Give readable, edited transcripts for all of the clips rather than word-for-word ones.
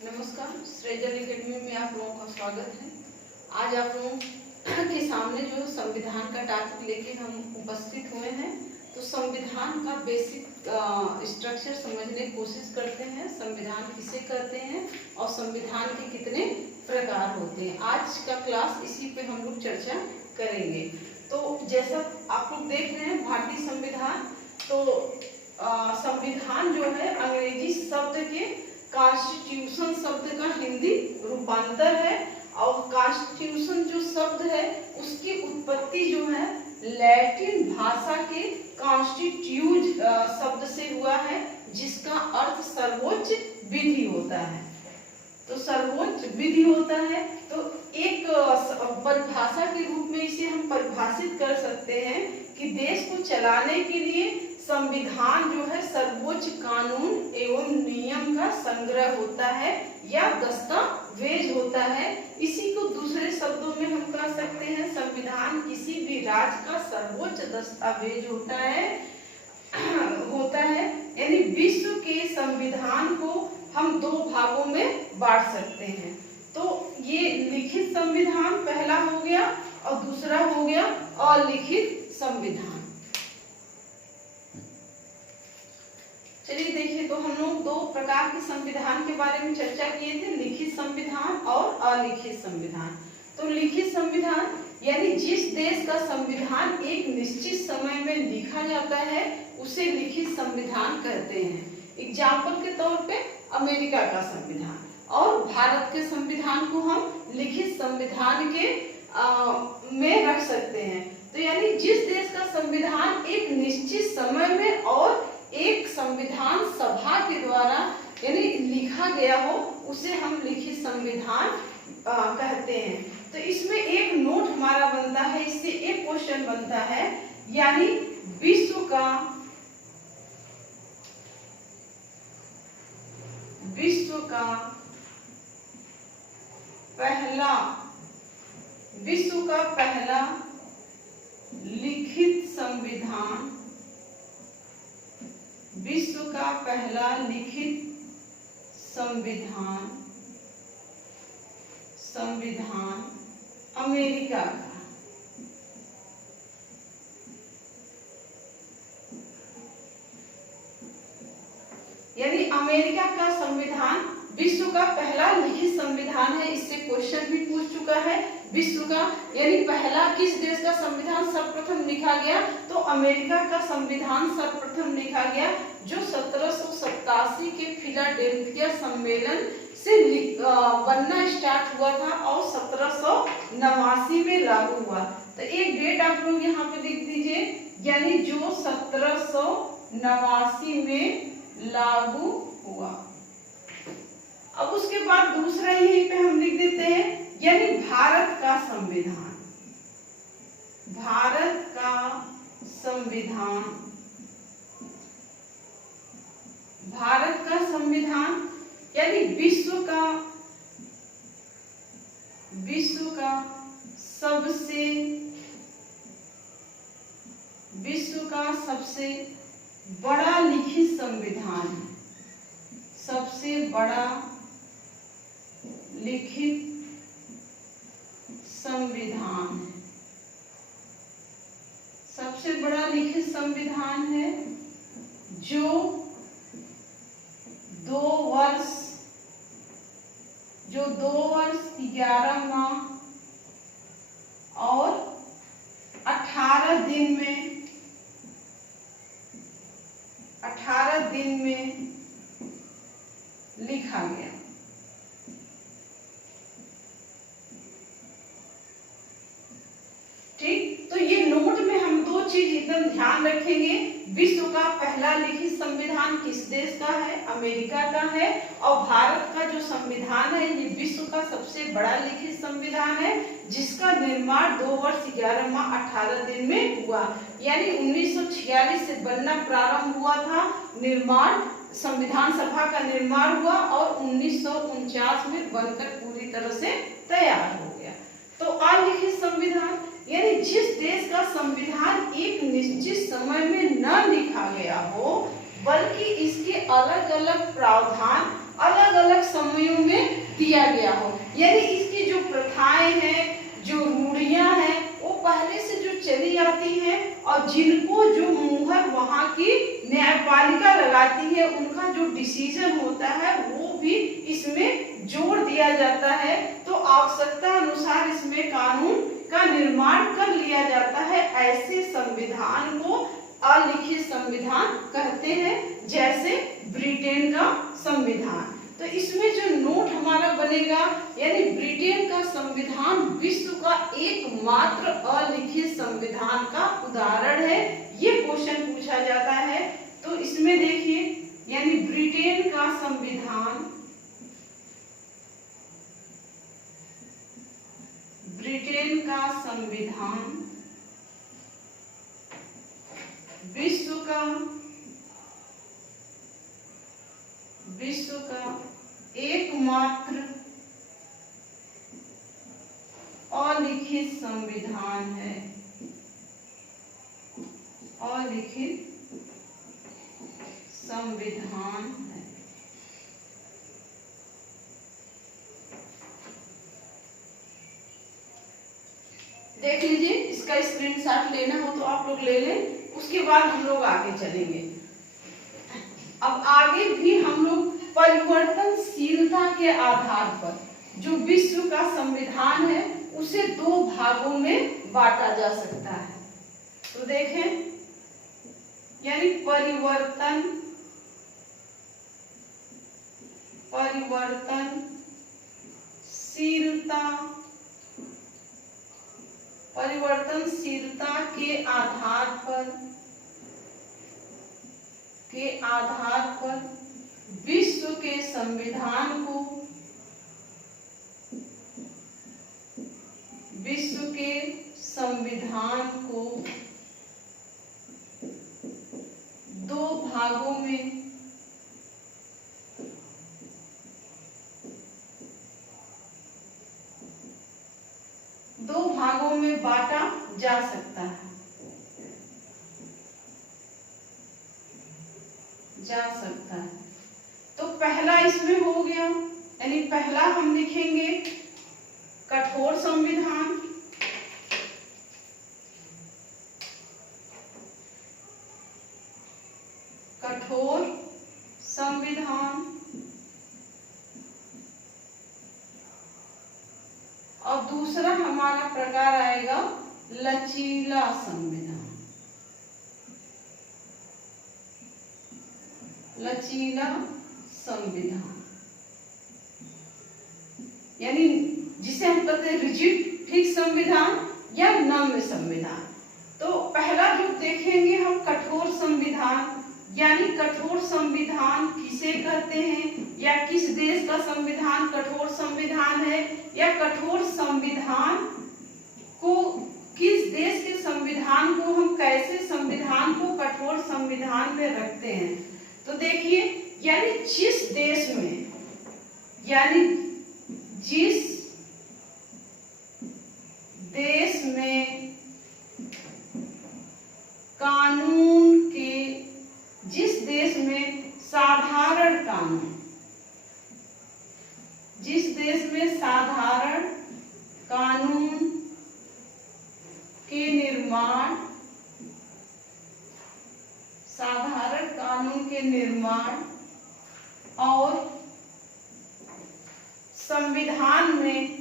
नमस्कार, सृजन एकेडमी में आप लोगों का स्वागत है। आज आप लोगों के सामने जो संविधान का टॉपिक लेके हम उपस्थित हुए हैं, तो संविधान का बेसिक स्ट्रक्चर समझने की कोशिश करते हैं। संविधान किसे कहते हैं और संविधान के कितने प्रकार होते हैं। आज का क्लास इसी पे हम लोग चर्चा करेंगे। तो जैसा आप लोग देख रहे हैं भारतीय संविधान, तो संविधान जो है अंग्रेजी शब्द के कॉन्स्टिट्यूशन शब्द का हिंदी रूपांतर है, और कॉन्स्टिट्यूशन जो शब्द है उसकी उत्पत्ति जो है लैटिन भाषा के कॉन्स्टिट्यूट शब्द से हुआ है, जिसका अर्थ सर्वोच्च विधि होता है। तो सर्वोच्च विधि होता है, तो एक परिभाषा के रूप में इसे हम परिभाषित कर सकते हैं कि देश को चलाने के लिए संविधान जो है सर्वोच्च कानून एवं नियम का संग्रह होता है या दस्तावेज होता है। इसी को दूसरे शब्दों में हम कह सकते हैं संविधान किसी भी राज्य का सर्वोच्च दस्तावेज होता है। यानी विश्व के संविधान को हम दो भागों में बांट सकते हैं। तो ये लिखित संविधान पहला हो गया और दूसरा हो गया अलिखित संविधान। चलिए देखिए, तो हम लोग दो प्रकार के संविधान के बारे में चर्चा किए थे, लिखित संविधान और अलिखित संविधान। तो लिखित संविधान यानी जिस देश का संविधान एक निश्चित समय में लिखा जाता है उसे लिखित संविधान कहते हैं। एग्जाम्पल के तौर पे अमेरिका का संविधान और भारत के संविधान को हम लिखित संविधान के में रख सकते हैं। तो यानी जिस देश का संविधान एक निश्चित समय में और एक संविधान सभा के द्वारा यानी लिखा गया हो उसे हम लिखित संविधान कहते हैं। तो इसमें एक नोट हमारा बनता है, इससे एक क्वेश्चन बनता है, यानी विश्व का पहला लिखित संविधान, विश्व का पहला लिखित संविधान अमेरिका का। यानी अमेरिका का संविधान विश्व का पहला लिखित संविधान है। इससे क्वेश्चन भी पूछ चुका है। विश्व का यानी पहला किस देश का संविधान सर्वप्रथम लिखा गया, तो अमेरिका का संविधान सर्वप्रथम लिखा गया, जो 1787 के फिलाडेल्फिया सम्मेलन से बनना स्टार्ट हुआ था और 1789 में लागू हुआ। तो एक डेट आप लोग यहाँ पे लिख दीजिए, यानी जो 1789 में लागू हुआ। अब उसके बाद दूसरा यहीं पे हम लिख देते हैं, यानी भारत का संविधान, यानी विश्व का सबसे बड़ा लिखित संविधान है, सबसे बड़ा लिखित संविधान है, सबसे बड़ा लिखित संविधान है, जो 2 वर्ष 11 माह और 18 दिन में लिखा गया। ठीक, तो ये नोट में हम दो चीज एकदम ध्यान रखेंगे। विश्व का पहला लिखित संविधान किस देश का है, अमेरिका का है, और भारत का जो संविधान है ये विश्व का सबसे बड़ा लिखित संविधान है, जिसका निर्माण 2 वर्ष 11 माह 18 दिन में हुआ। यानी 1946 से बनना प्रारंभ हुआ था, निर्माण संविधान सभा का निर्माण हुआ और 1949 में बनकर पूरी तरह से तैयार हो गया। तो अलिखित संविधान यानी जिस देश का संविधान एक निश्चित समय में न लिखा गया हो, बल्कि इसके अलग अलग प्रावधान अलग अलग अलग समयों में दिया गया हो। यानी इसकी जो प्रथाएं हैं, जो रूढ़ियां हैं, वो पहले से जो चली आती हैं और जिनको जो मुहर वहां की न्यायपालिका लगाती है, उनका जो डिसीजन होता है वो भी इसमें जोड़ दिया जाता है। तो आवश्यकता अनुसार इसमें कानून का निर्माण कर लिया जाता है। ऐसे संविधान को अलिखित संविधान कहते हैं, जैसे ब्रिटेन का संविधान। तो इसमें जो नोट हमारा बनेगा, यानी ब्रिटेन का संविधान विश्व का एकमात्र अलिखित संविधान का उदाहरण है, ये क्वेश्चन पूछा जाता है। तो इसमें देखिए, यानी ब्रिटेन का संविधान, ब्रिटेन का संविधान विश्व का एकमात्र अलिखित संविधान है, अलिखित संविधान है। देख लीजिए, इसका स्क्रीनशॉट लेना हो तो आप लोग ले लें, उसके बाद हम लोग आगे चलेंगे। अब आगे भी हम लोग परिवर्तनशीलता के आधार पर जो विश्व का संविधान है उसे दो भागों में बांटा जा सकता है। तो देखें, यानी परिवर्तनशीलता के आधार पर विश्व के संविधान को दो भागों में बांटा जा सकता है, तो पहला इसमें हो गया, यानी पहला हम लिखेंगे कठोर संविधान, कठोर संविधान। और दूसरा हमारा प्रकार आएगा लचीला संविधान, लचीला संविधान, यानी जिसे हम कहते हैं रिजिड फिक्स संविधान या नम्य संविधान। तो पहला जो देखेंगे हम कठोर संविधान, यानी कठोर संविधान किसे कहते हैं, या किस देश का संविधान कठोर संविधान है, या कठोर संविधान को किस देश के संविधान को हम कैसे संविधान को कठोर संविधान में रखते हैं। तो देखिए, यानी जिस देश में कानून के, जिस देश में साधारण कानून, जिस देश में साधारण कानून के निर्माण, साधारण कानून के निर्माण और संविधान में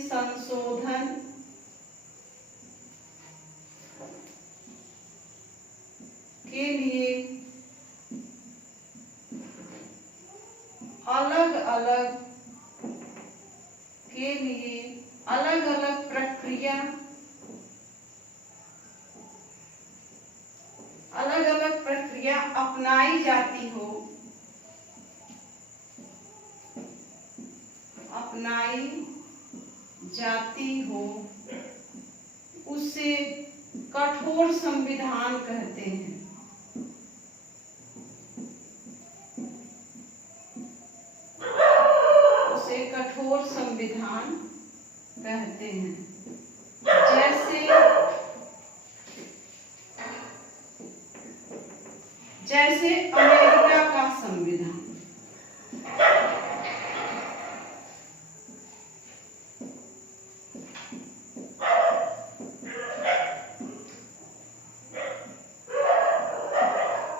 संशोधन के लिए अलग अलग प्रक्रिया अपनाई जाती हो उसे कठोर संविधान कहते हैं। उसे कठोर संविधान कहते हैं। जैसे अमेरिका का संविधान।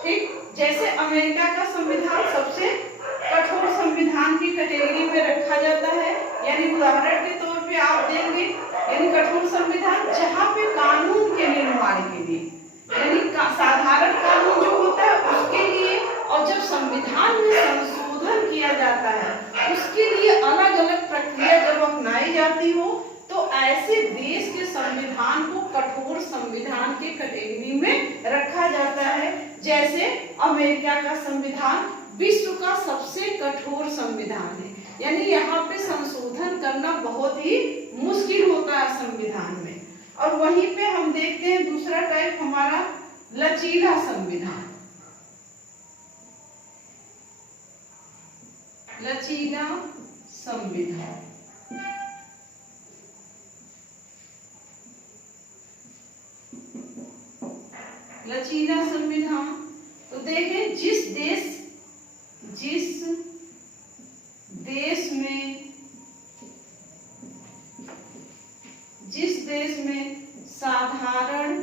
ठीक, जैसे अमेरिका का संविधान सबसे कठोर संविधान की कैटेगरी में रखा जाता है। यानी उदाहरण के तौर पे आप देंगे, यानी कठोर संविधान जहाँ पे कानून के निर्माण के लिए, यानी साधारण कानून जो होता है उसके लिए, और जब संविधान में संशोधन किया जाता है उसके लिए अलग अलग प्रक्रिया जब अपनाई जाती हो, तो ऐसे देश के संविधान को कठोर संविधान के कैटेगरी में रखा जाता है। जैसे अमेरिका का संविधान विश्व का सबसे कठोर संविधान है, यानी यहाँ पे संशोधन करना बहुत ही मुश्किल होता है संविधान में। और वहीं पे हम देखते हैं दूसरा टाइप हमारा लचीला संविधान। लचीला संविधान, लचीला संविधान तो देखें जिस देश में साधारण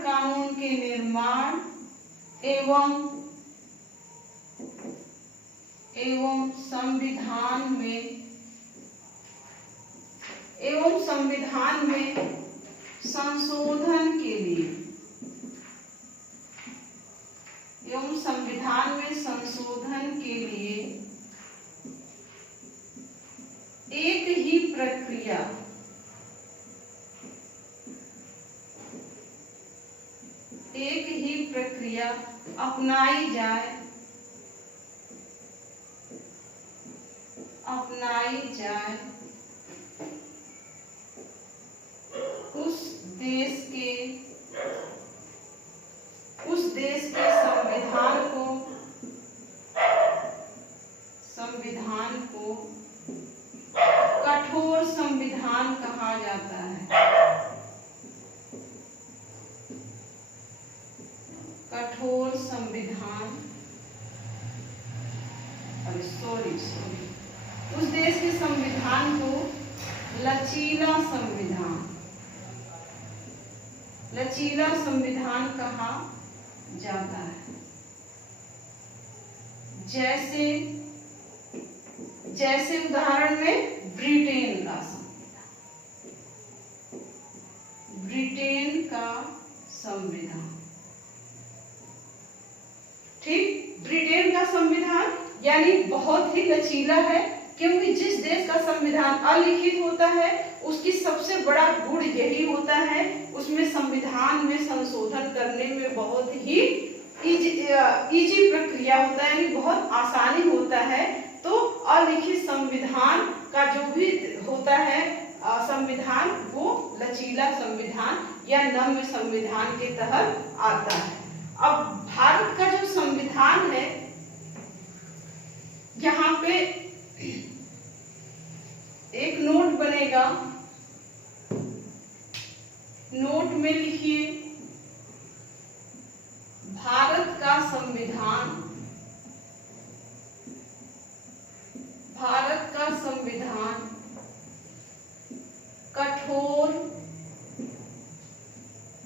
कानून के निर्माण एवं संविधान में संशोधन के लिए एक ही प्रक्रिया अपनाई जाए उस देश के संविधान को कठोर संविधान कहा जाता है। कठोर संविधान, उस देश के संविधान को लचीला संविधान कहा जाता है। जैसे उदाहरण में ब्रिटेन का संविधान। ठीक, ब्रिटेन का संविधान यानी बहुत ही लचीला है, क्योंकि जिस देश का संविधान अलिखित होता है उसकी सबसे बड़ा गुण यही होता है, उसमें संविधान में संशोधन करने में बहुत ही इजी प्रक्रिया होता है, यानी बहुत आसानी होता है। तो अलिखित संविधान का जो भी होता है संविधान, वो लचीला संविधान या नम्य संविधान के तहत आता है। अब भारत का जो संविधान है, यहाँ पे एक नोट बनेगा, नोट में लिखिए भारत का संविधान कठोर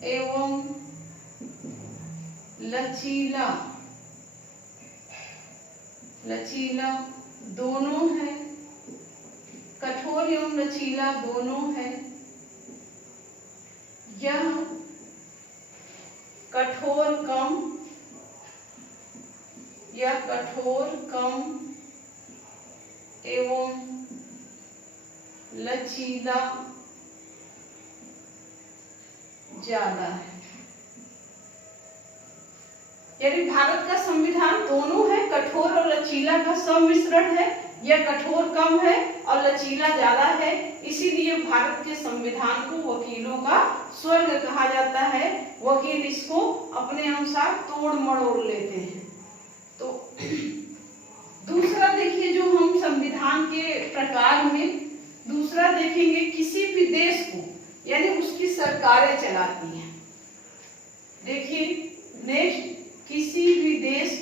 एवं लचीला दोनों है। कठोर एवं लचीला दोनों है। यह कठोर कम एवं लचीला ज्यादा है। यानी भारत का संविधान दोनों है, कठोर और लचीला का सम्मिश्रण है। यह कठोर कम है और लचीला ज्यादा है, इसीलिए भारत के संविधान को वकीलों का स्वर्ग कहा जाता है। वकील इसको अपने अनुसार तोड़ मरोड़ लेते हैं। तो दूसरा देखिए, जो हम संविधान के प्रकार में दूसरा देखिए देखेंगे किसी भी देश को यानी उसकी सरकारें चलाती हैं। देखिए नेक्स्ट, किसी भी देश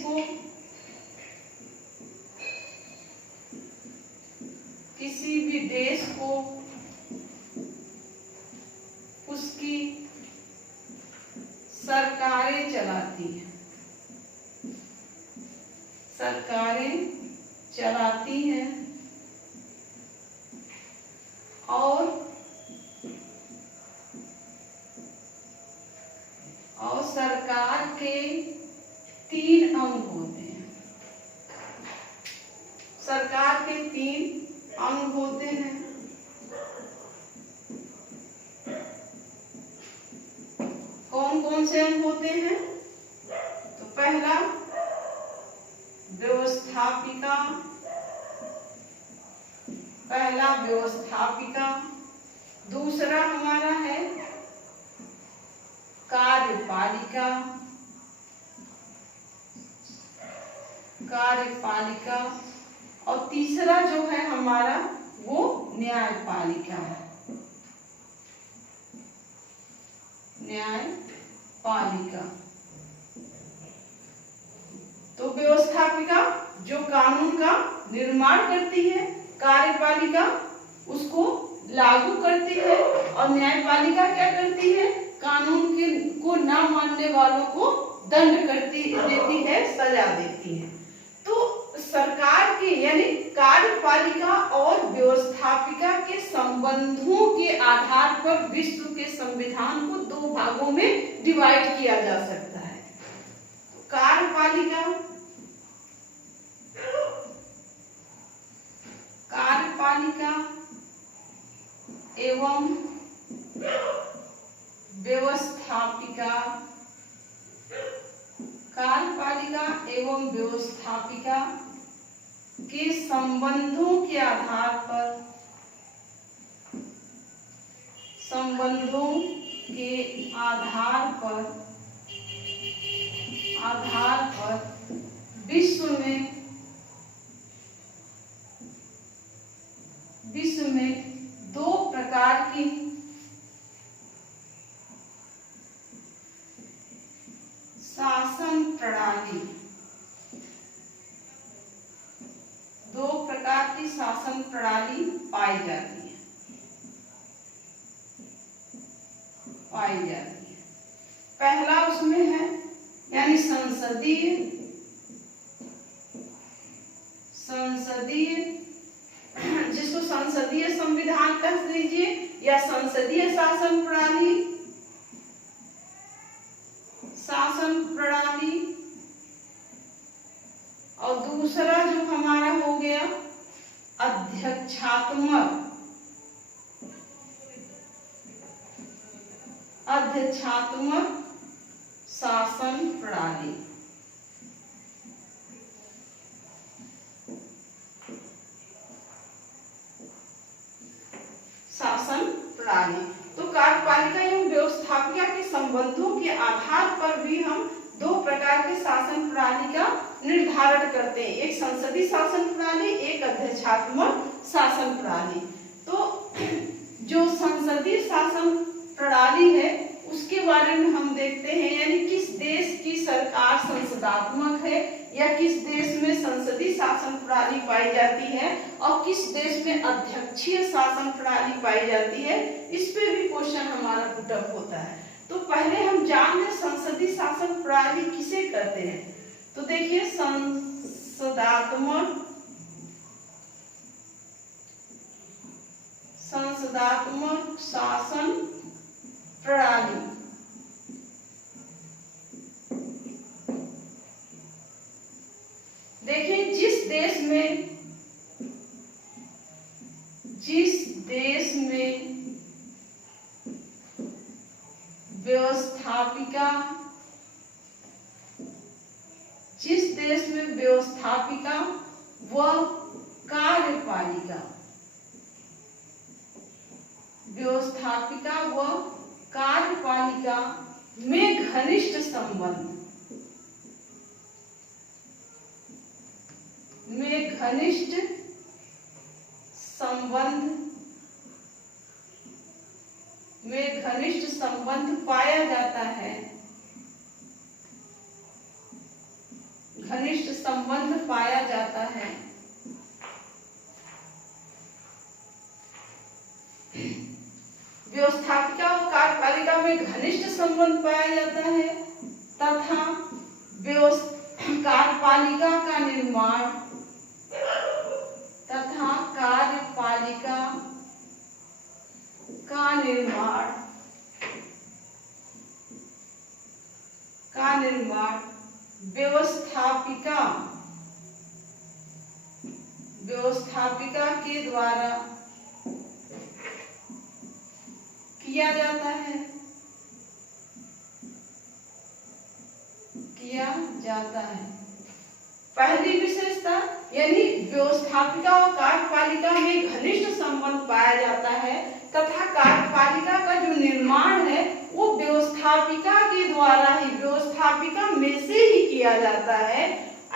को उसकी सरकारें चलाती हैं, और सरकार के 3 अंग होते हैं। सरकार के 3 अंग होते हैं। कौन कौन से अंग होते हैं? तो पहला व्यवस्थापिका, दूसरा हमारा है कार्यपालिका, और तीसरा जो है हमारा वो न्यायपालिका है। तो व्यवस्थापिका जो कानून का निर्माण करती है, कार्यपालिका उसको लागू करती है, और न्यायपालिका क्या करती है? कानून को ना मानने वालों को दंड देती है, सजा देती है। तो सरकार के यानी कार्यपालिका और व्यवस्थापिका के संबंधों के आधार पर विश्व के संविधान को 2 भागों में डिवाइड किया जा सकता है। कार्यपालिका एवं व्यवस्थापिका के संबंधों के आधार पर विश्व में 2 प्रकार की शासन प्रणाली पाई जाती है। पहला उसमें है यानी संसदीय, जिसको संसदीय संविधान कह लीजिए या संसदीय शासन प्रणाली, और दूसरा जो हमारा हो गया अध्यक्षात्मक शासन प्रणाली। तो कार्यपालिका एवं व्यवस्थापिका के संबंधों के आधार पर भी हम 2 प्रकार के शासन प्रणाली का निर्धारण करते हैं, एक संसदीय शासन प्रणाली, एक अध्यक्षात्मक शासन प्रणाली। तो जो संसदीय शासन प्रणाली है उसके बारे में हम देखते हैं, यानी किस देश की सरकार संसदात्मक है या किस देश में संसदीय शासन प्रणाली पाई जाती है और किस देश में अध्यक्षीय शासन प्रणाली पाई जाती है, इस पे भी क्वेश्चन हमारा पुटअप होता है। तो पहले हम जान लें संसदीय शासन प्रणाली किसे कहते हैं। तो देखिए संसदात्मक शासन प्रणाली देखिए जिस देश में व्यवस्थापिका व कार्यपालिका में घनिष्ठ संबंध संबंध पाया जाता है, घनिष्ठ संबंध पाया जाता है। व्यवस्थापिका और कार्यपालिका में घनिष्ठ संबंध पाया जाता है तथा कार्यपालिका का निर्माण व्यवस्थापिका के द्वारा किया जाता है। पहली विशेषता यानी व्यवस्थापिका और कार्यपालिका में घनिष्ठ संबंध पाया जाता है तथा कार्यपालिका का जो निर्माण है वो व्यवस्थापिका के द्वारा ही, व्यवस्थापिका में से ही किया जाता है।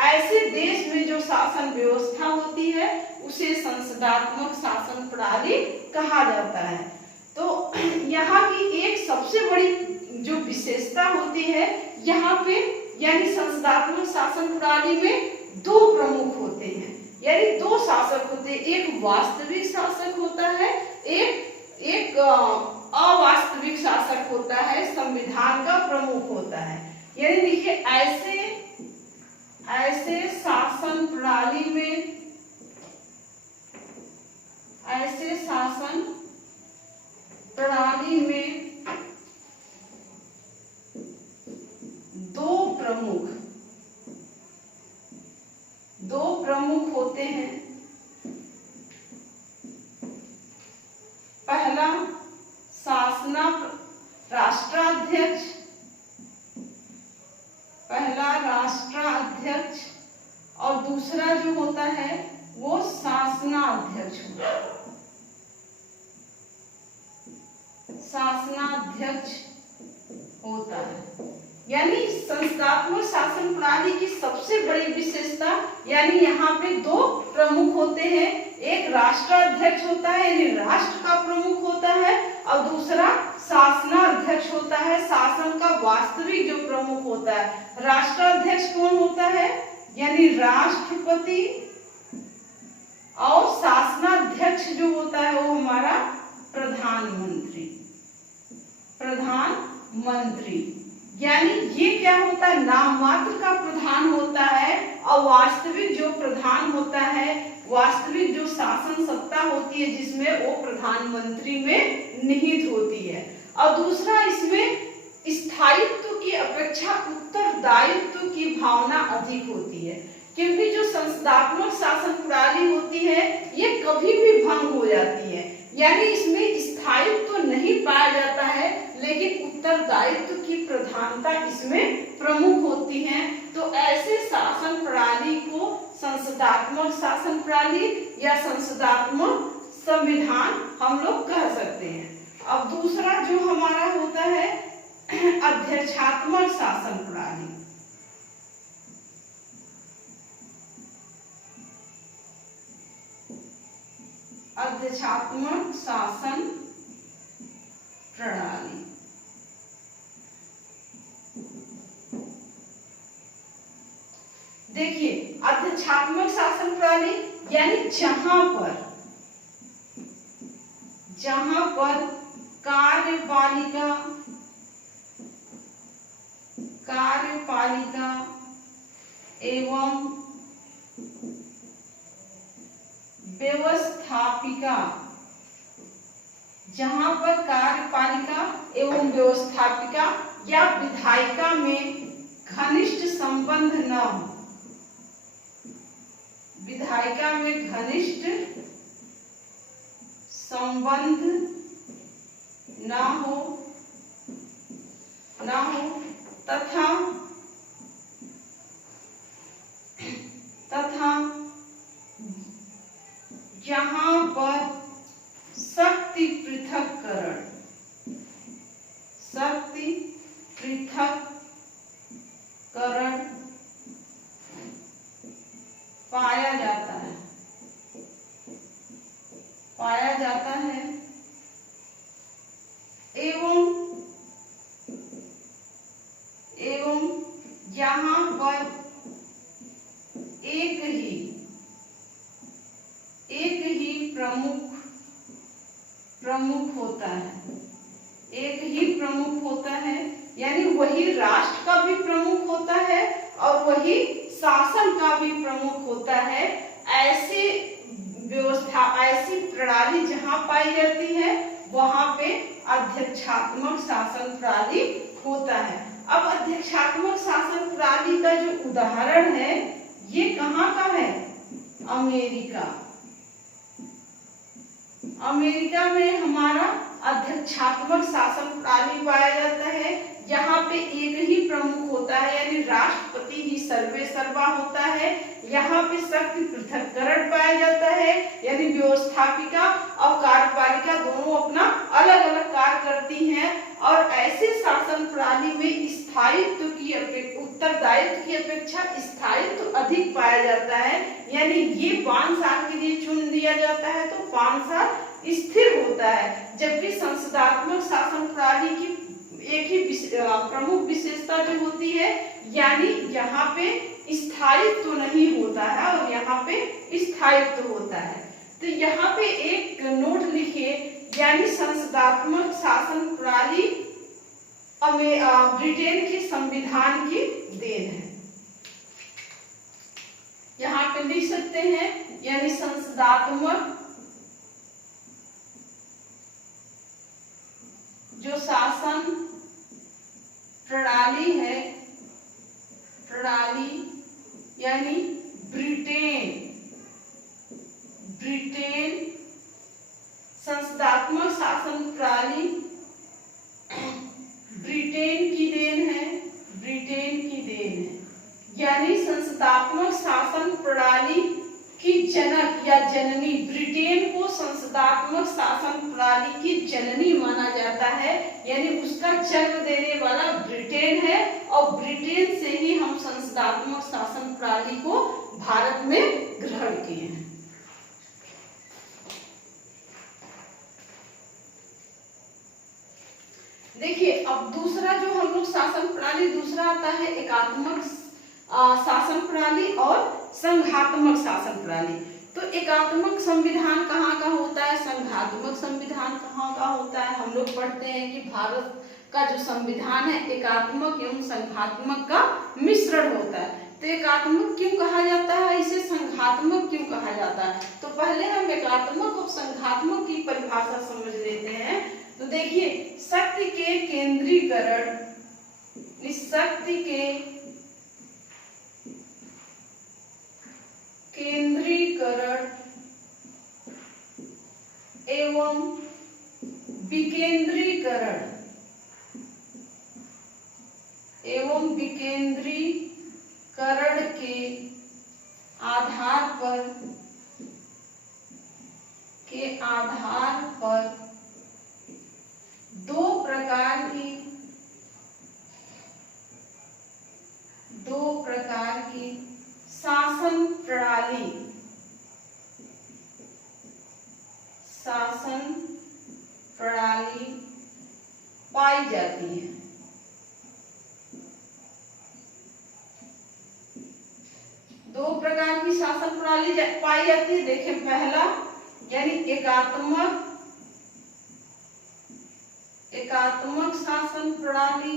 ऐसे देश में जो शासन व्यवस्था होती है उसे संसदात्मक शासन प्रणाली कहा जाता है। तो यहाँ की एक सबसे बड़ी जो विशेषता होती है, यहाँ पे यानी संसदात्मक शासन प्रणाली में दो प्रमुख होते हैं, यानी दो शासक होते हैं। एक वास्तविक शासक होता है, एक अवास्तविक शासक होता है, संविधान का प्रमुख होता है। यानी देखिए ऐसे शासन प्रणाली में दो प्रमुख होते हैं। पहला राष्ट्राध्यक्ष और दूसरा जो होता है वो शासनाध्यक्ष होता है। यानी संस्थात्मक शासन प्रणाली की सबसे बड़ी विशेषता यानी यहाँ पे दो प्रमुख होते हैं। एक राष्ट्राध्यक्ष होता है यानी राष्ट्र का प्रमुख होता है और दूसरा शासनाध्यक्ष होता है, शासन का वास्तविक जो प्रमुख होता है। राष्ट्राध्यक्ष कौन होता है यानी राष्ट्रपति और शासनाध्यक्ष जो होता है वो हमारा प्रधानमंत्री। यानी ये क्या होता है, नाम मात्र का प्रधान होता है और वास्तविक जो प्रधान होता है, वास्तविक जो शासन सत्ता होती है जिसमें वो प्रधानमंत्री में निहित होती है। और दूसरा इसमें स्थायित्व की अपेक्षा उत्तरदायित्व की भावना अधिक होती है, क्योंकि जो संसदात्मक शासन प्रणाली होती है ये कभी भी भंग हो जाती है। यानी इसमें स्थायित्व तो नहीं पाया जाता है लेकिन उत्तरदायित्व की प्रधानता इसमें प्रमुख होती है। तो ऐसे शासन प्रणाली को संसदात्मक शासन प्रणाली या संसदात्मक संविधान हम लोग कह सकते हैं। अब दूसरा जो हमारा होता है अध्यक्षात्मक शासन प्रणाली। अध्यक्षात्मक शासन प्रणाली देखिए, अध्यक्षात्मक शासन प्रणाली यानी जहां पर कार्यपालिका एवं व्यवस्थापिका, जहां पर कार्यपालिका एवं व्यवस्थापिका या विधायिका में घनिष्ठ संबंध न हो, विधायिका में घनिष्ठ संबंध न हो तथा जहां पर शक्ति पृथक्करण पाया जाता है एवं एक ही प्रमुख होता है, एक ही प्रमुख होता है, यानी वही राष्ट्र का भी प्रमुख होता है और वही शासन का भी प्रमुख होता है। ऐसी व्यवस्था, ऐसी प्रणाली जहां पाई जाती है वहां पे अध्यक्षात्मक शासन प्रणाली होता है। अब अध्यक्षात्मक शासन प्रणाली का जो उदाहरण है ये कहाँ का है? अमेरिका। अमेरिका में हमारा अध्यक्षात्मक शासन प्रणाली पाया जाता है। यहाँ पे एक ही प्रमुख होता है, यानी राष्ट्रपति ही सर्वे सर्वा होता है। यहाँ पे शक्ति पृथक्करण पाया जाता है, यानी व्यवस्थापिका और कार्यपालिका दोनों अपना अलग अलग कार्य करती हैं। और ऐसे शासन प्रणाली में स्थायित्व की उत्तरदायित्व की अपेक्षा स्थायित्व अधिक पाया जाता है, यानी ये 5 साल के लिए चुन दिया जाता है तो 5 साल स्थिर होता है। जबकि संसदात्मक शासन प्रणाली की एक ही प्रमुख विशेषता जो होती है, यानी यहाँ पे स्थायित्व नहीं होता है और यहाँ पे स्थायित्व होता है। तो यहाँ पे एक नोट लिखिए, यानी संसदात्मक शासन प्रणाली ब्रिटेन के संविधान की देन है। यहाँ पे लिख सकते हैं, यानी संसदात्मक जो शासन प्रणाली है, यानी ब्रिटेन संसदात्मक शासन प्रणाली ब्रिटेन की देन है, यानी संसदात्मक शासन प्रणाली की जनक या जननी, ब्रिटेन को संसदात्मक शासन प्रणाली की जननी माना जाता है, यानी उसका जन्म देने वाला ब्रिटेन है और ब्रिटेन से ही हम संसदात्मक शासन प्रणाली को भारत में ग्रहण किए हैं। देखिए, अब दूसरा जो हम लोग शासन प्रणाली दूसरा आता है एकात्मक शासन प्रणाली और संघात्मक शासन प्रणाली। तो एकात्मक संविधान कहाँ का होता है, संघात्मक संविधान कहाँ का होता है? हम लोग पढ़ते हैं कि भारत का जो संविधान है एकात्मक एवं संघात्मक का मिश्रण होता है। तो एकात्मक क्यों कहा जाता है, इसे संघात्मक क्यों कहा जाता है? तो पहले हम एकात्मक और संघात्मक की परिभाषा समझ लेते हैं। तो देखिए, शक्ति के केंद्रीकरण, इस शक्ति के केंद्रीकरण एवं विकेंद्रीकरण के आधार पर दो प्रकार की शासन प्रणाली पाई जाती है। दो प्रकार की शासन प्रणाली पाई जाती है। देखिए, पहला यानी एकात्मक शासन प्रणाली,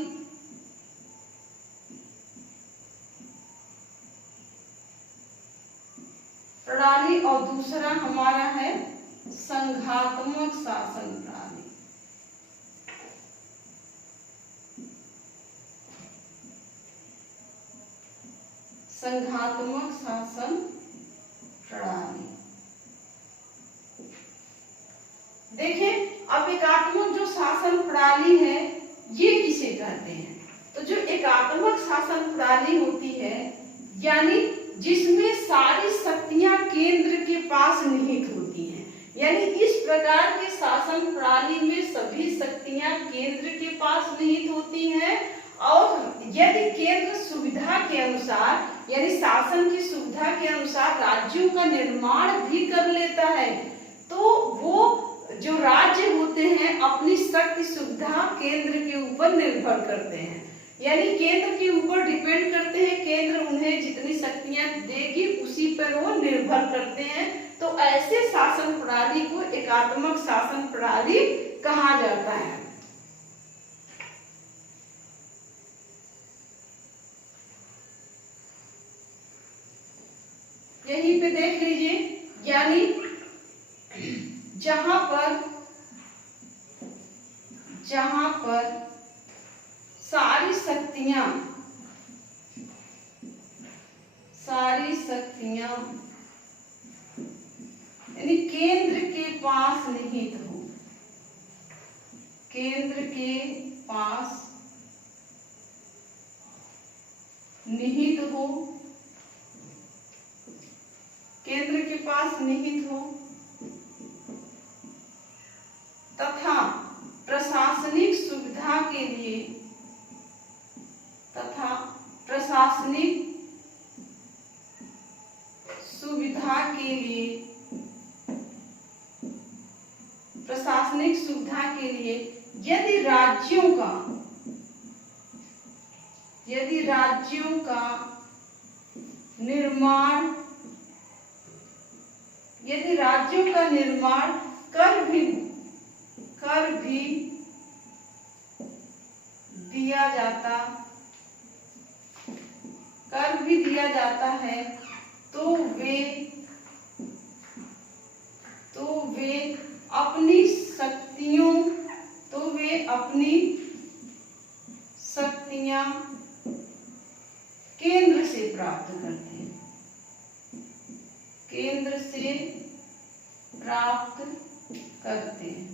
और दूसरा हमारा है संघात्मक शासन प्रणाली। संघात्मक शासन प्रणाली। देखिए, अब एकात्मक जो शासन प्रणाली है ये किसे कहते हैं? तो जो एकात्मक शासन प्रणाली होती है, यानी जिसमें सारी शक्तियां केंद्र के पास निहित होती हैं, यानी इस प्रकार के शासन प्रणाली में सभी शक्तियां केंद्र के पास निहित होती हैं। और यदि केंद्र सुविधा के अनुसार, यानी शासन की सुविधा के अनुसार राज्यों का निर्माण भी कर लेता है, तो वो जो राज्य होते हैं अपनी शक्ति सुविधा केंद्र के ऊपर निर्भर करते हैं, यानी केंद्र के ऊपर डिपेंड करते हैं। केंद्र उन्हें जितनी शक्तियां देगी उस पर वो निर्भर करते हैं। तो ऐसे शासन प्रणाली को एकात्मक शासन प्रणाली कहा जाता है। यहीं पे देख लीजिए, यानी जहां पर सारी शक्तियां यानी केंद्र के पास निहित हो, केंद्र के पास निहित हो, केंद्र के पास निहित हो तथा प्रशासनिक सुविधा के लिए यदि राज्यों का निर्माण कर भी दिया जाता है तो वे अपनी शक्तियां केंद्र से प्राप्त करते हैं,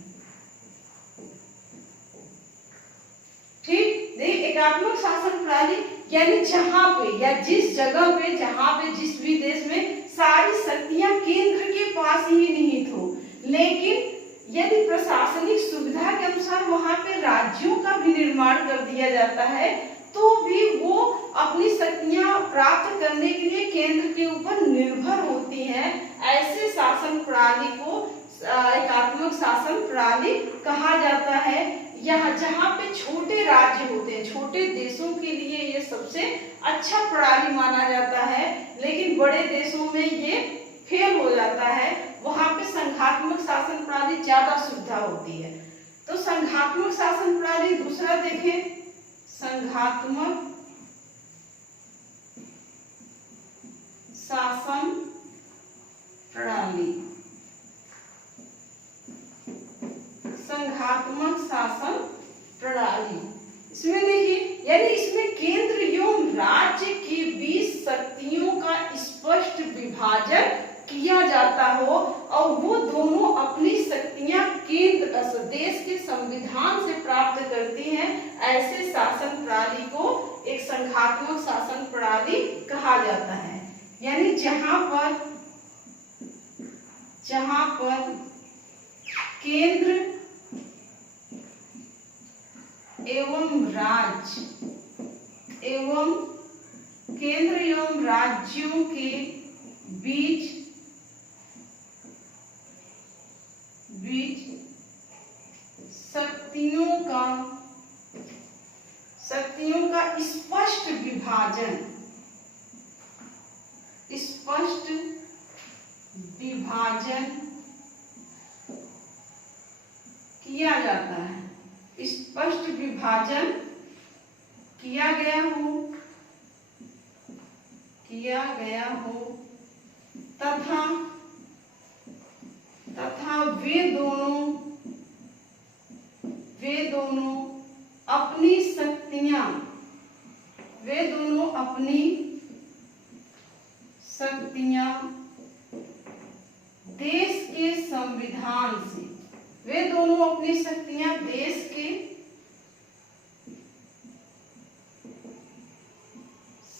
ठीक। देखिए, एकात्मक शासन प्रणाली यानी जहां पे या जिस जगह पे, जहां पे जिस भी देश में सारी शक्तियां केंद्र के पास ही निहित हो, लेकिन यदि प्रशासनिक सुविधा के अनुसार वहां पे राज्यों का भी निर्माण कर दिया जाता है तो भी वो अपनी शक्तियां प्राप्त करने के लिए केंद्र के ऊपर निर्भर होती हैं। ऐसे शासन प्रणाली को एकात्मक शासन प्रणाली कहा जाता है। यहाँ जहाँ पे छोटे राज्य होते हैं, छोटे देशों के लिए ये सबसे अच्छा प्रणाली माना जाता है, लेकिन बड़े देशों में ये फेल हो जाता है। वहां पे संघात्मक शासन प्रणाली ज्यादा सुविधा होती है। तो संघात्मक शासन प्रणाली दूसरा देखें, संघात्मक शासन प्रणाली, संघात्मक शासन प्रणाली। इसमें देखिए, यानी इसमें केंद्र एवं राज्य के बीच शक्तियों का स्पष्ट विभाजन किया जाता हो और वो दोनों अपनी शक्तियां केंद्र देश के संविधान से प्राप्त करती हैं। ऐसे शासन प्रणाली को एक संघात्मक शासन प्रणाली कहा जाता है। यानी जहां पर केंद्र एवं राज्यों के बीच शक्तियों का स्पष्ट विभाजन किया जाता है, स्पष्ट विभाजन किया गया हो तथा वे दोनों अपनी शक्तियां देश के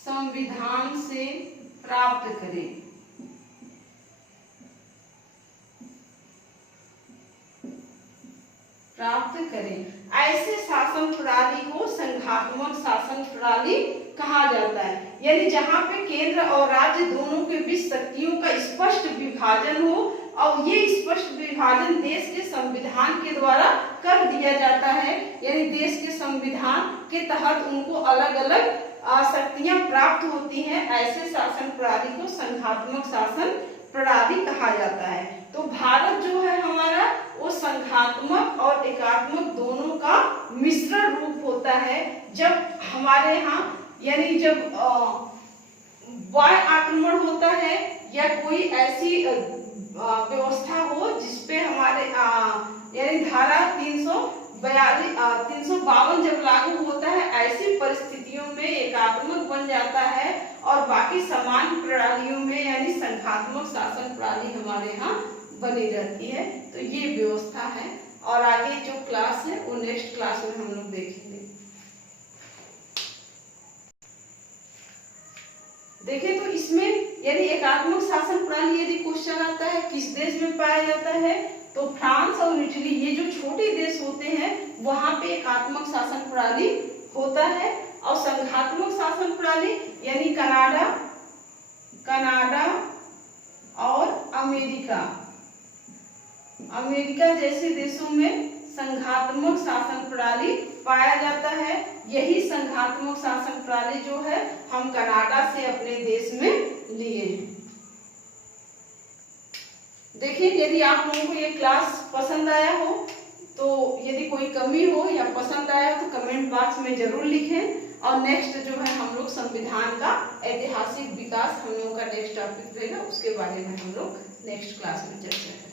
संविधान से प्राप्त करें। ऐसे शासन प्रणाली को संघात्मक शासन प्रणाली कहा जाता है। यानी जहां पे केंद्र और राज्य दोनों के बीच शक्तियों का स्पष्ट विभाजन हो और ये स्पष्ट विभाजन देश के संविधान के द्वारा कर दिया जाता है। यानी देश के संविधान के तहत उनको अलग अलग शक्तियां प्राप्त होती हैं, ऐसे शासन प्रणाली को संघात्मक शासन प्रणाली कहा जाता है। तो भारत जो है हमारा वो संघात्मक और एकात्मक दोनों का मिश्रण रूप होता है। जब हमारे यहाँ यानी जब वायु आक्रमण होता है या कोई ऐसी व्यवस्था हो जिसपे हमारे यानी धारा 352 जब लागू होता है, ऐसी परिस्थितियों में एकात्मक बन जाता है और बाकी समान प्रणालियों में यानी संघात्मक शासन प्रणाली हमारे यहाँ बनी रहती है। तो ये व्यवस्था है और आगे जो क्लास है वो नेक्स्ट क्लास में हम लोग देखेंगे। देखें तो इसमें यदि एकात्मक शासन प्रणाली यदि क्वेश्चन आता है किस देश में पाया जाता है, तो फ्रांस और इटली, ये जो छोटे देश होते हैं वहां पे एकात्मक शासन प्रणाली होता है। और संघात्मक शासन प्रणाली यानी कनाडा और अमेरिका जैसे देशों में संघात्मक शासन प्रणाली पाया जाता है। यही संघात्मक शासन प्रणाली जो है हम कनाडा से अपने देश में लिए हैं। देखिए, यदि आप लोगों को ये क्लास पसंद आया हो तो यदि कोई कमी हो या पसंद आया तो कमेंट बॉक्स में जरूर लिखें। और नेक्स्ट जो है हम लोग संविधान का ऐतिहासिक विकास हम लोगों का नेक्स्ट टॉपिक रहेगा, उसके बारे में हम लोग नेक्स्ट क्लास में चर्चा करेंगे।